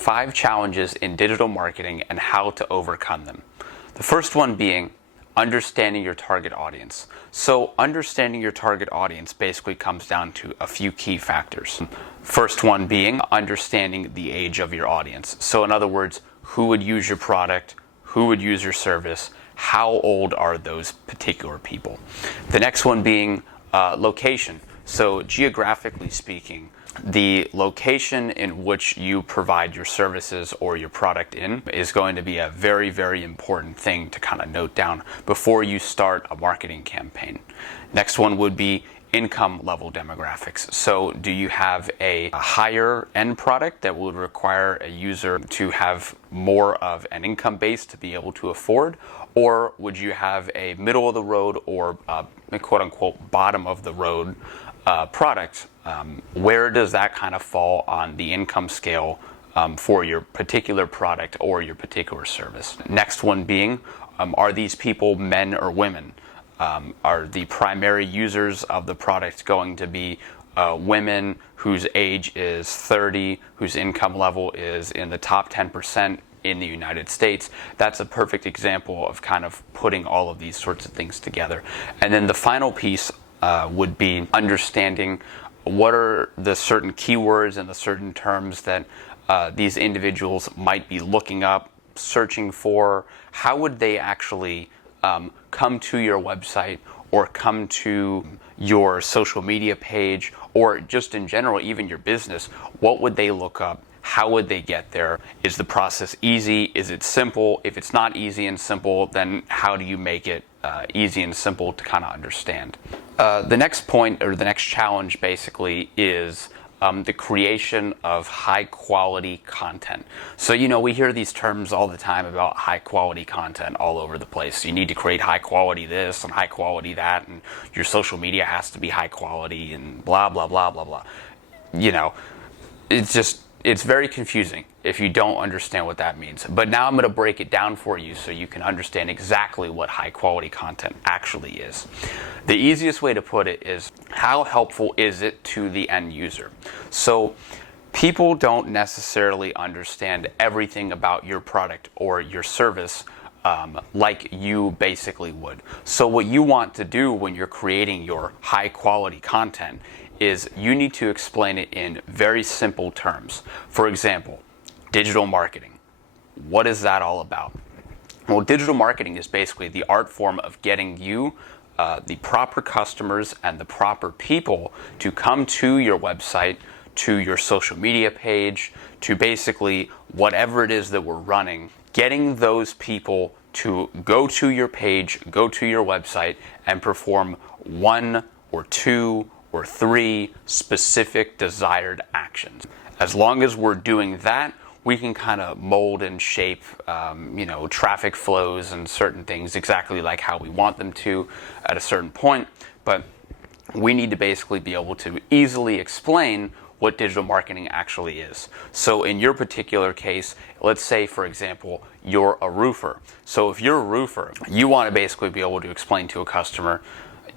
5 challenges in digital marketing and how to overcome them. The first one being understanding your target audience. So understanding your target audience basically comes down to a few key factors. First one being understanding the age of your audience. So in other words, who would use your product, who would use your service, how old are those particular people. The next one being location. So geographically speaking, the location in which you provide your services or your product in is going to be a very, very important thing to kind of note down before you start a marketing campaign. Next one would be income level demographics. So do you have a higher end product that would require a user to have more of an income base to be able to afford? Or would you have a middle of the road or quote unquote bottom of the road product? Where does that kind of fall on the income scale for your particular product or your particular service? Next one being, are these people men or women? Are the primary users of the product going to be women whose age is 30, whose income level is in the top 10% in the United States? That's a perfect example of kind of putting all of these sorts of things together. And then the final piece would be understanding what are the certain keywords and the certain terms that these individuals might be looking up, searching for. How would they actually come to your website or come to your social media page, or just in general, even your business? What would they look up? How would they get there? Is the process easy? Is it simple? If it's not easy and simple, then how do you make it easy and simple to kind of understand? The next point, or the next challenge basically, is the creation of high quality content. So, we hear these terms all the time about high quality content all over the place. You need to create high quality this and high quality that, and your social media has to be high quality and blah, blah, blah, blah, blah. It's very confusing if you don't understand what that means. But now I'm going to break it down for you so you can understand exactly what high quality content actually is. The easiest way to put it is, how helpful is it to the end user? So people don't necessarily understand everything about your product or your service like you basically would. So what you want to do when you're creating your high quality content is you need to explain it in very simple terms. For example, digital marketing. What is that all about? Well, digital marketing is basically the art form of getting you the proper customers and the proper people to come to your website, to your social media page, to basically whatever it is that we're running, getting those people to go to your page, go to your website, and perform 1 or 2 or 3 specific desired actions. As long as we're doing that, we can kind of mold and shape traffic flows and certain things exactly like how we want them to at a certain point. But we need to basically be able to easily explain what digital marketing actually is. So in your particular case, let's say, for example, you're a roofer. So if you're a roofer, you want to basically be able to explain to a customer,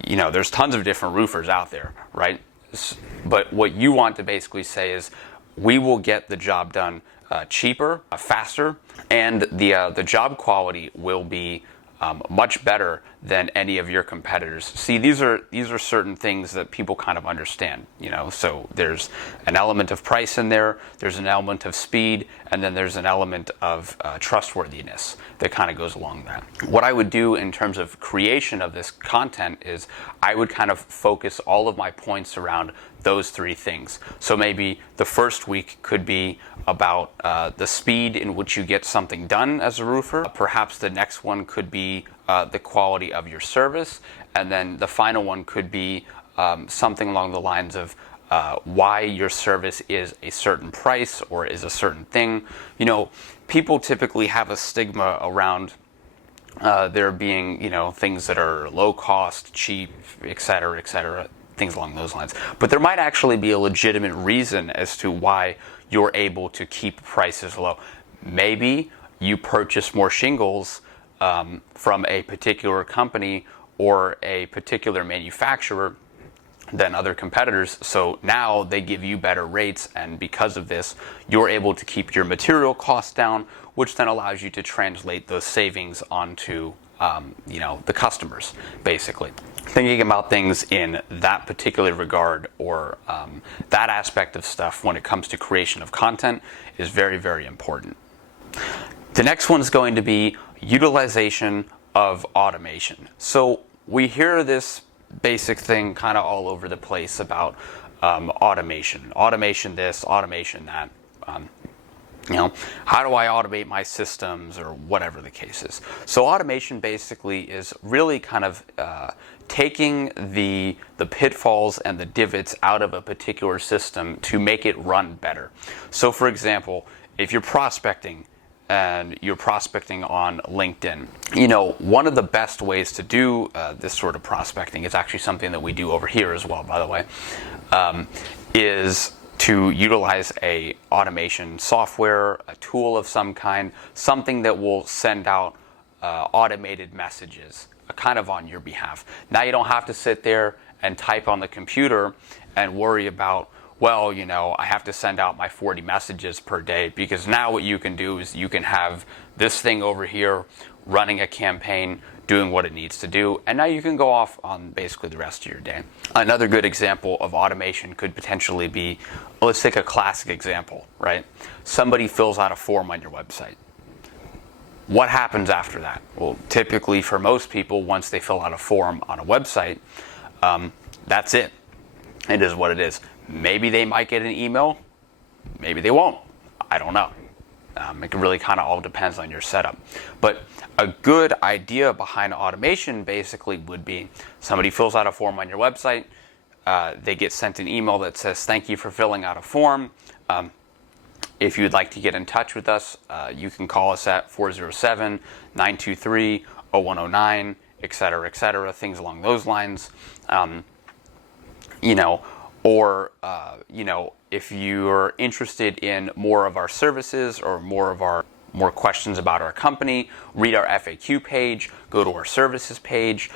there's tons of different roofers out there, right? But what you want to basically say is, we will get the job done cheaper, faster, and the job quality will be much better than any of your competitors. See, these are certain things that people kind of understand, so there's an element of price in there, there's an element of speed, and then there's an element of trustworthiness that kind of goes along that. What I would do in terms of creation of this content is I would kind of focus all of my points around those 3 things. So maybe the first week could be about the speed in which you get something done as a roofer. Perhaps the next one could be the quality of your service. And then the final one could be something along the lines of why your service is a certain price or is a certain thing. People typically have a stigma around there being, things that are low cost, cheap, et cetera, things along those lines. But there might actually be a legitimate reason as to why you're able to keep prices low. Maybe you purchase more shingles from a particular company or a particular manufacturer than other competitors. So now they give you better rates, and because of this, you're able to keep your material costs down, which then allows you to translate those savings onto the customers, basically. Thinking about things in that particular regard, or that aspect of stuff when it comes to creation of content, is very, very important. The next one is going to be utilization of automation. So we hear this basic thing kind of all over the place about automation this, automation that. How do I automate my systems, or whatever the case is. So automation basically is really kind of taking the pitfalls and the divots out of a particular system to make it run better. So for example, if you're prospecting and you're prospecting on LinkedIn, one of the best ways to do this sort of prospecting is actually something that we do over here as well, by the way, is to utilize a automation software, a tool of some kind, something that will send out automated messages kind of on your behalf. Now you don't have to sit there and type on the computer and worry about, well, I have to send out my 40 messages per day, because now what you can do is you can have this thing over here running a campaign, doing what it needs to do, and now you can go off on basically the rest of your day. Another good example of automation could potentially be, let's take a classic example, right? Somebody fills out a form on your website. What happens after that? Well, typically for most people, once they fill out a form on a website, that's it. It is what it is. Maybe they might get an email, maybe they won't. I don't know. It really kind of all depends on your setup. But a good idea behind automation basically would be, somebody fills out a form on your website, they get sent an email that says, thank you for filling out a form. If you'd like to get in touch with us, you can call us at 407-923-0109, etc., things along those lines. Or if you're interested in more of our services, or more questions about our company, read our FAQ page, go to our services page,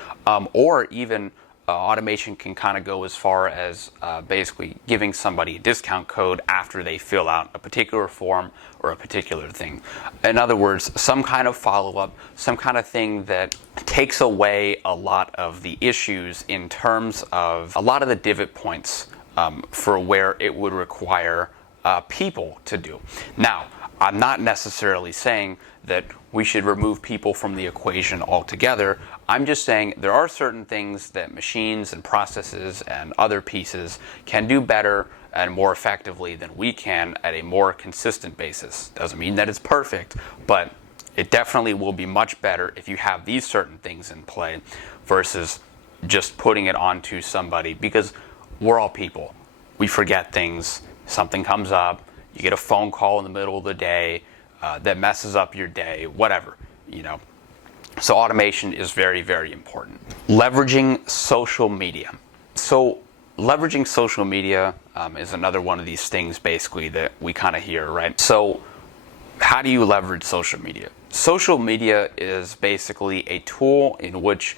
or even automation can kind of go as far as basically giving somebody a discount code after they fill out a particular form or a particular thing. In other words, some kind of follow-up, some kind of thing that takes away a lot of the issues in terms of a lot of the divot points for where it would require people to do. Now, I'm not necessarily saying that we should remove people from the equation altogether. I'm just saying there are certain things that machines and processes and other pieces can do better and more effectively than we can at a more consistent basis. Doesn't mean that it's perfect, but it definitely will be much better if you have these certain things in play versus just putting it onto somebody, because we're all people. We forget things. Something comes up. You get a phone call in the middle of the day that messes up your day, whatever, So automation is very, very important. Leveraging social media. So leveraging social media is another one of these things basically that we kind of hear, right? So how do you leverage social media? Social media is basically a tool in which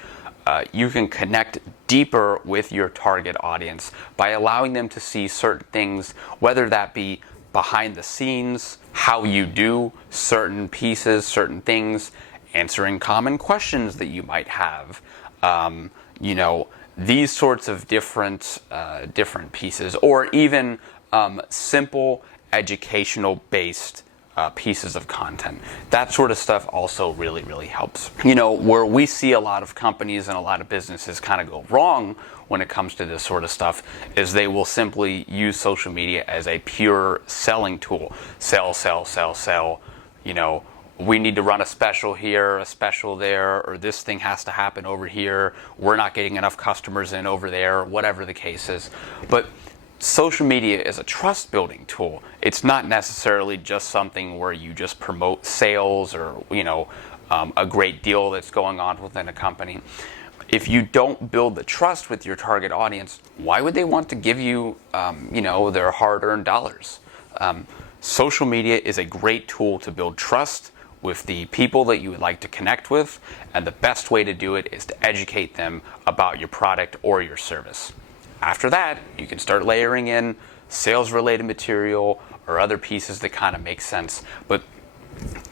you can connect deeper with your target audience by allowing them to see certain things, whether that be behind the scenes, how you do certain pieces, certain things, answering common questions that you might have, these sorts of different pieces, or even simple educational based pieces of content. That sort of stuff also really, really helps. Where we see a lot of companies and a lot of businesses kind of go wrong when it comes to this sort of stuff is they will simply use social media as a pure selling tool. Sell, sell, sell, sell. We need to run a special here, a special there, or this thing has to happen over here. We're not getting enough customers in over there, whatever the case is. But social media is a trust building tool. It's not necessarily just something where you just promote sales or a great deal that's going on within a company. If you don't build the trust with your target audience, why would they want to give you their hard-earned dollars? Social media is a great tool to build trust with the people that you would like to connect with, and the best way to do it is to educate them about your product or your service. After that, you can start layering in sales related material or other pieces that kind of make sense. But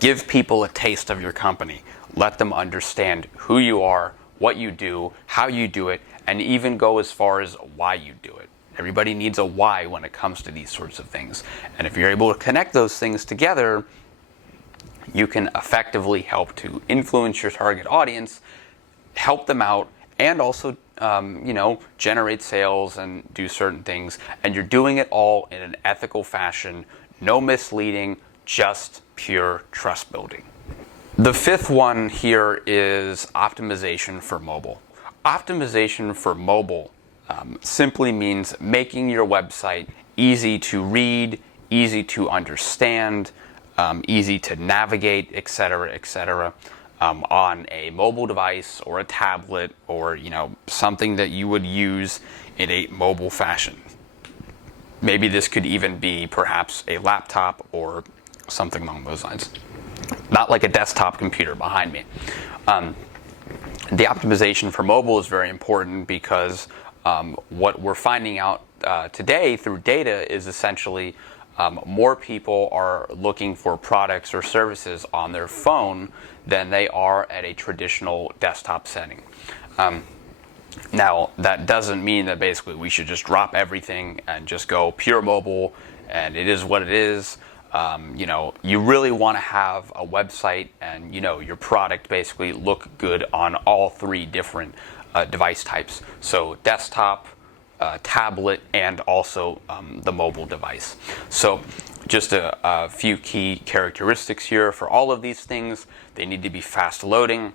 give people a taste of your company. Let them understand who you are, what you do, how you do it, and even go as far as why you do it. Everybody needs a why when it comes to these sorts of things. And if you're able to connect those things together, you can effectively help to influence your target audience, help them out, and also generate sales and do certain things. And you're doing it all in an ethical fashion, no misleading, just pure trust building. The fifth one here is optimization for mobile. Optimization for mobile simply means making your website easy to read, easy to understand, easy to navigate, etc., on a mobile device or a tablet or something that you would use in a mobile fashion. Maybe this could even be perhaps a laptop or something along those lines. Not like a desktop computer behind me. The optimization for mobile is very important because what we're finding out today through data is essentially more people are looking for products or services on their phone than they are at a traditional desktop setting. Now, that doesn't mean that basically we should just drop everything and just go pure mobile and it is what it is. You really want to have a website and your product basically look good on all three different device types. So desktop, tablet, and also the mobile device. So just a few key characteristics here for all of these things. They need to be fast loading.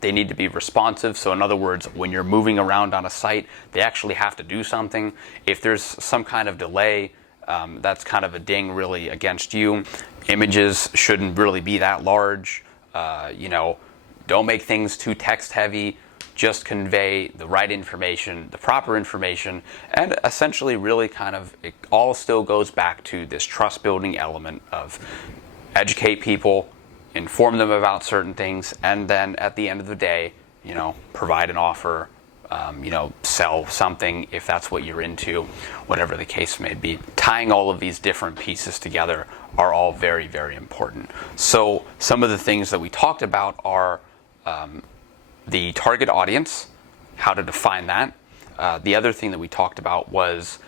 They need to be responsive. So in other words, when you're moving around on a site, they actually have to do something. If there's some kind of delay, that's kind of a ding really against you. Images shouldn't really be that large. Don't make things too text heavy. Just convey the right information, the proper information, and essentially really it all still goes back to this trust building element of educate people, inform them about certain things, and then at the end of the day, provide an offer, sell something if that's what you're into, whatever the case may be. Tying all of these different pieces together are all very, very important. So some of the things that we talked about are the target audience, how to define that. The other thing that we talked about was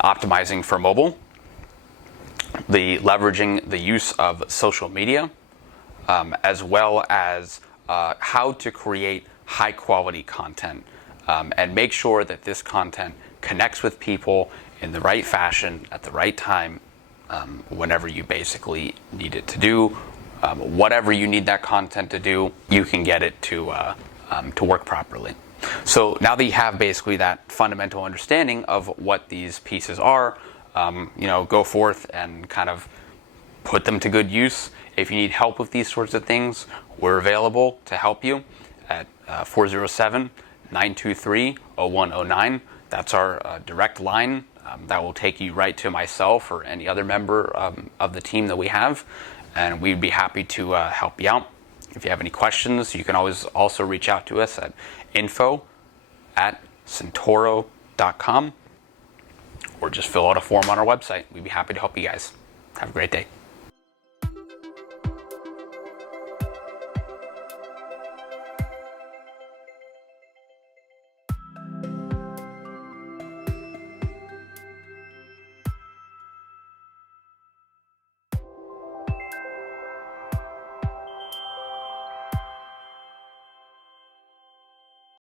optimizing for mobile, leveraging the use of social media, as well as how to create high quality content and make sure that this content connects with people in the right fashion at the right time, whenever you basically need it to do. Whatever you need that content to do, you can get it to work properly. So now that you have basically that fundamental understanding of what these pieces are, go forth and kind of put them to good use. If you need help with these sorts of things, we're available to help you at 407-923-0109. That's our direct line. That will take you right to myself or any other member of the team that we have, and we'd be happy to help you out. If you have any questions, you can always also reach out to us at info@centauro.com or just fill out a form on our website. We'd be happy to help you guys. Have a great day.